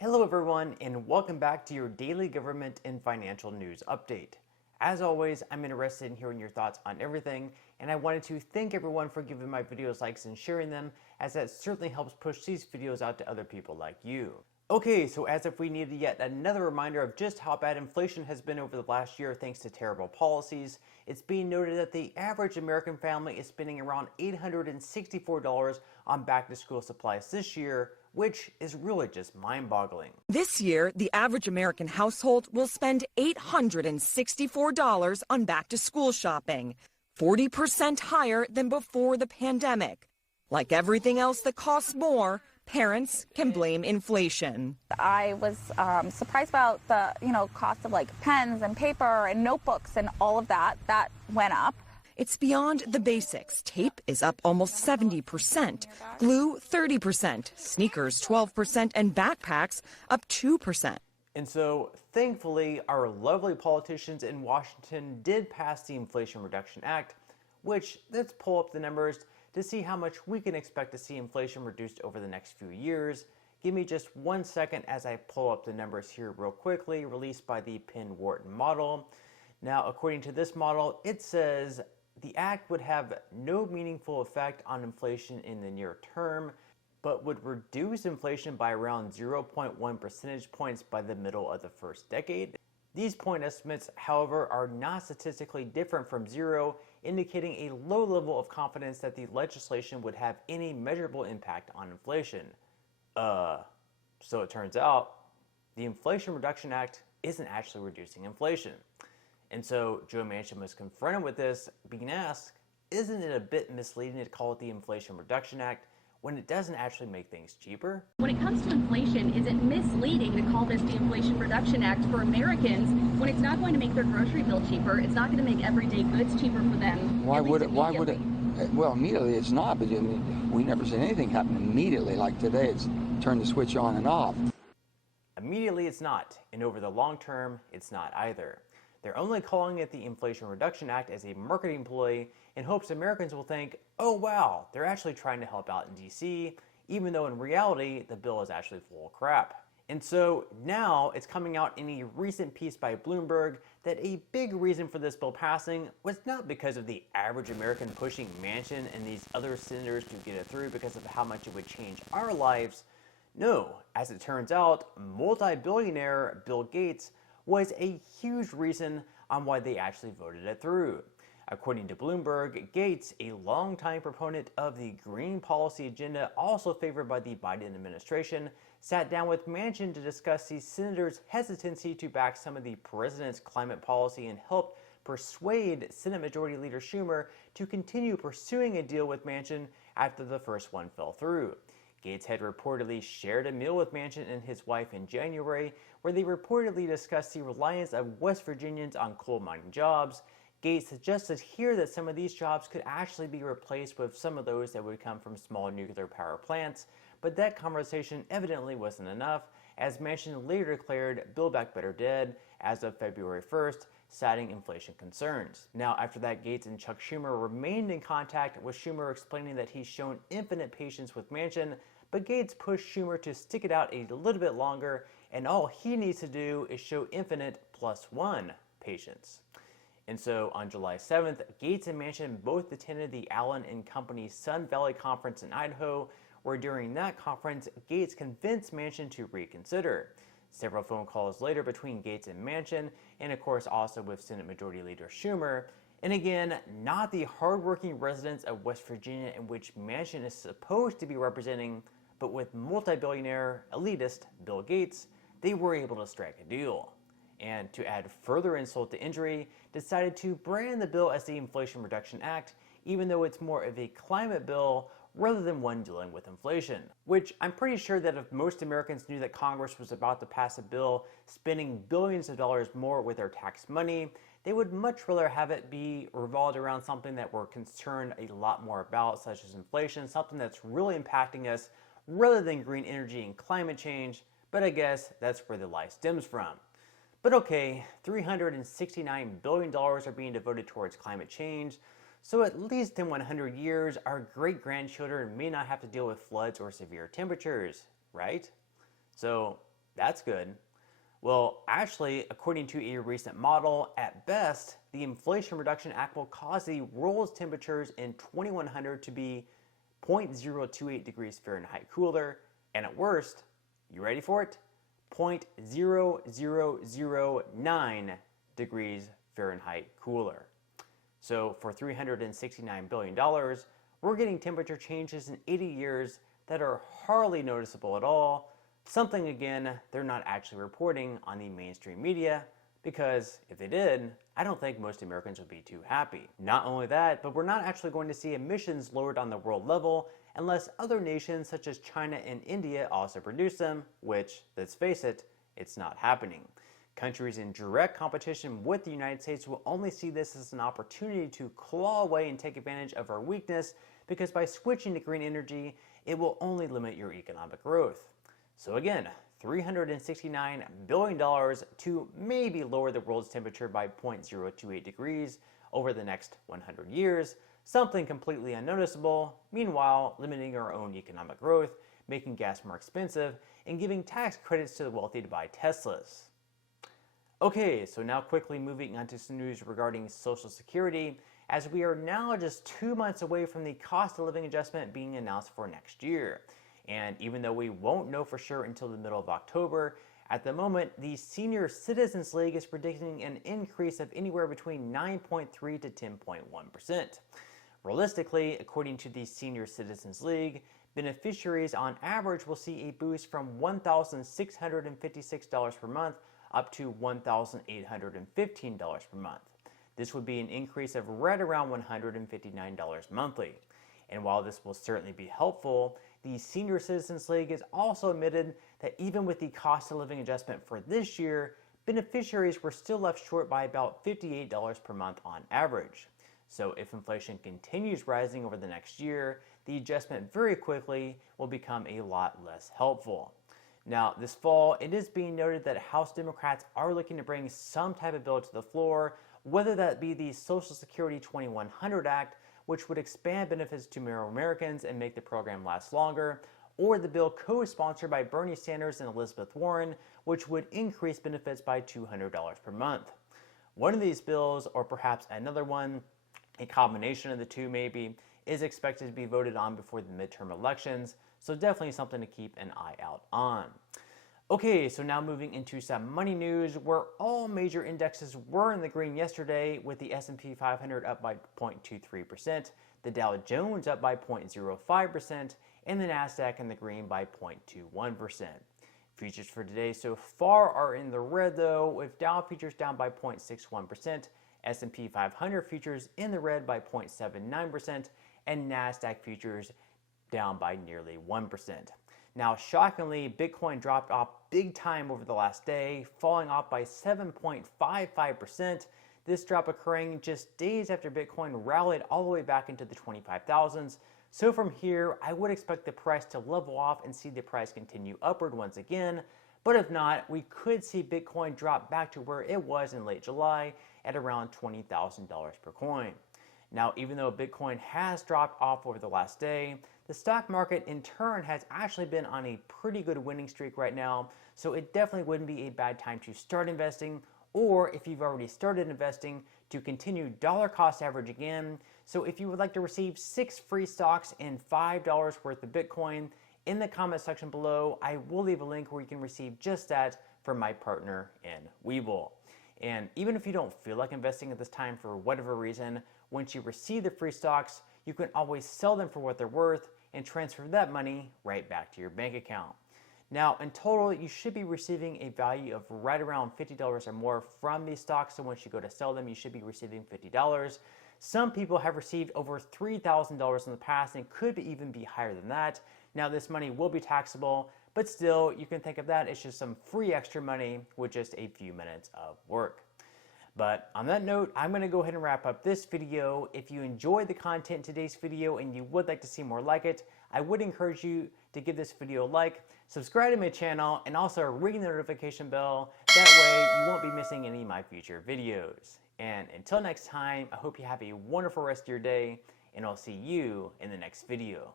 Hello everyone, and welcome back to your daily government and financial news update. As always, I'm interested in hearing your thoughts on everything, and I wanted to thank everyone for giving my videos likes and sharing them, as that certainly helps push these videos out to other people like you. Okay, so as if we needed yet another reminder of just how bad inflation has been over the last year thanks to terrible policies, it's being noted that the average American family is spending around $864 on back-to-school supplies this year, which is really just mind-boggling. This year, the average American household will spend $864 on back-to-school shopping, 40% higher than before the pandemic. Like everything else that costs more, parents can blame inflation. I was surprised about the cost of like pens and paper and notebooks and all of that went up. It's beyond the basics. Tape is up almost 70%, glue 30%, sneakers 12%, and backpacks up 2%. And so, thankfully, our lovely politicians in Washington did pass the Inflation Reduction Act, which, let's pull up the numbers to see how much we can expect to see inflation reduced over the next few years. Give me just 1 second as I pull up the numbers here real quickly, released by the Penn-Wharton model. Now, according to this model, it says the act would have no meaningful effect on inflation in the near term, but would reduce inflation by around 0.1 percentage points by the middle of the first decade. These point estimates, however, are not statistically different from zero, indicating a low level of confidence that the legislation would have any measurable impact on inflation. So it turns out, the Inflation Reduction Act isn't actually reducing inflation. And so Joe Manchin was confronted with this, being asked, isn't it a bit misleading to call it the Inflation Reduction Act when it doesn't actually make things cheaper? When it comes to inflation, is it misleading to call this the Inflation Reduction Act for Americans when it's not going to make their grocery bill cheaper, it's not going to make everyday goods cheaper for them? Why would it? Well, immediately it's not, but we never seen anything happen immediately. Like today, it's turn the switch on and off. Immediately it's not, and over the long term, it's not either. They're only calling it the Inflation Reduction Act as a marketing ploy in hopes Americans will think, oh wow, they're actually trying to help out in DC, even though in reality, the bill is actually full of crap. And so now it's coming out in a recent piece by Bloomberg that a big reason for this bill passing was not because of the average American pushing Manchin and these other senators to get it through because of how much it would change our lives. No, as it turns out, multi-billionaire Bill Gates was a huge reason on why they actually voted it through. According to Bloomberg, Gates, a longtime proponent of the green policy agenda also favored by the Biden administration, sat down with Manchin to discuss the senator's hesitancy to back some of the president's climate policy and helped persuade Senate Majority Leader Schumer to continue pursuing a deal with Manchin after the first one fell through. Gates had reportedly shared a meal with Manchin and his wife in January, where they reportedly discussed the reliance of West Virginians on coal mining jobs. Gates suggested here that some of these jobs could actually be replaced with some of those that would come from small nuclear power plants, but that conversation evidently wasn't enough, as Manchin later declared Build Back Better dead as of February 1st, citing inflation concerns. Now, after that, Gates and Chuck Schumer remained in contact, with Schumer explaining that he's shown infinite patience with Manchin, but Gates pushed Schumer to stick it out a little bit longer, and all he needs to do is show infinite +1 patience. And so on July 7th, Gates and Manchin both attended the Allen & Company's Sun Valley Conference in Idaho, where during that conference, Gates convinced Manchin to reconsider. Several phone calls later between Gates and Manchin, and of course also with Senate Majority Leader Schumer, and again, not the hardworking residents of West Virginia in which Manchin is supposed to be representing, but with multi-billionaire elitist Bill Gates, they were able to strike a deal. And to add further insult to injury, decided to brand the bill as the Inflation Reduction Act, even though it's more of a climate bill rather than one dealing with inflation. Which I'm pretty sure that if most Americans knew that Congress was about to pass a bill spending billions of dollars more with their tax money, they would much rather have it be revolved around something that we're concerned a lot more about, such as inflation, something that's really impacting us, rather than green energy and climate change, but I guess that's where the lie stems from. But okay, $369 billion are being devoted towards climate change, so at least in 100 years, our great-grandchildren may not have to deal with floods or severe temperatures, right? So That's good. Well, actually, according to a recent model, at best, the Inflation Reduction Act will cause the world's temperatures in 2100 to be 0.028 degrees Fahrenheit cooler, and at worst, you ready for it? 0.0009 degrees Fahrenheit cooler. So for $369 billion, we're getting temperature changes in 80 years that are hardly noticeable at all, something, again, they're not actually reporting on the mainstream media, because if they did, I don't think most Americans would be too happy. Not only that, but we're not actually going to see emissions lowered on the world level unless other nations such as China and India also produce them, which, let's face it, it's not happening. Countries in direct competition with the United States will only see this as an opportunity to claw away and take advantage of our weakness, because by switching to green energy, it will only limit your economic growth. So again, $369 billion to maybe lower the world's temperature by 0.028 degrees over the next 100 years, something completely unnoticeable, meanwhile limiting our own economic growth, making gas more expensive, and giving tax credits to the wealthy to buy Teslas. Okay, so now quickly moving on to some news regarding Social Security, as we are now just 2 months away from the cost of living adjustment being announced for next year. And even though we won't know for sure until the middle of October, at the moment, the Senior Citizens League is predicting an increase of anywhere between 9.3 to 10.1%. Realistically, according to the Senior Citizens League, beneficiaries on average will see a boost from $1,656 per month up to $1,815 per month. This would be an increase of right around $159 monthly. And while this will certainly be helpful, the Senior Citizens League has also admitted that even with the cost of living adjustment for this year, beneficiaries were still left short by about $58 per month on average. So if inflation continues rising over the next year, the adjustment very quickly will become a lot less helpful. Now, this fall, it is being noted that House Democrats are looking to bring some type of bill to the floor, whether that be the Social Security 2100 Act, which would expand benefits to more Americans and make the program last longer, or the bill co-sponsored by Bernie Sanders and Elizabeth Warren, which would increase benefits by $200 per month. One of these bills, or perhaps another one, a combination of the two maybe, is expected to be voted on before the midterm elections, so definitely something to keep an eye out on. Okay, so now moving into some money news, where all major indexes were in the green yesterday, with the S&P 500 up by 0.23%, the Dow Jones up by 0.05%, and the Nasdaq in the green by 0.21%. Futures for today so far are in the red though, with Dow futures down by 0.61%, S&P 500 futures in the red by 0.79%, and Nasdaq futures down by nearly 1%. Now, shockingly, Bitcoin dropped off big time over the last day, falling off by 7.55%. This drop occurring just days after Bitcoin rallied all the way back into the 25,000s. So from here, I would expect the price to level off and see the price continue upward once again. But if not, we could see Bitcoin drop back to where it was in late July at around $20,000 per coin. Now, even though Bitcoin has dropped off over the last day, the stock market in turn has actually been on a pretty good winning streak right now, so it definitely wouldn't be a bad time to start investing, or if you've already started investing, to continue dollar cost average again. So if you would like to receive 6 free stocks and $5 worth of Bitcoin, in the comment section below, I will leave a link where you can receive just that from my partner in Webull. And even if you don't feel like investing at this time for whatever reason, once you receive the free stocks, you can always sell them for what they're worth and transfer that money right back to your bank account. Now, in total, you should be receiving a value of right around $50 or more from these stocks, so once you go to sell them, you should be receiving $50. Some people have received over $3,000 in the past and could even be higher than that. Now, this money will be taxable, but still, you can think of that as just some free extra money with just a few minutes of work. But on that note, I'm going to go ahead and wrap up this video. If you enjoyed the content in today's video and you would like to see more like it, I would encourage you to give this video a like, subscribe to my channel, and also ring the notification bell. That way you won't be missing any of my future videos. And until next time, I hope you have a wonderful rest of your day, and I'll see you in the next video.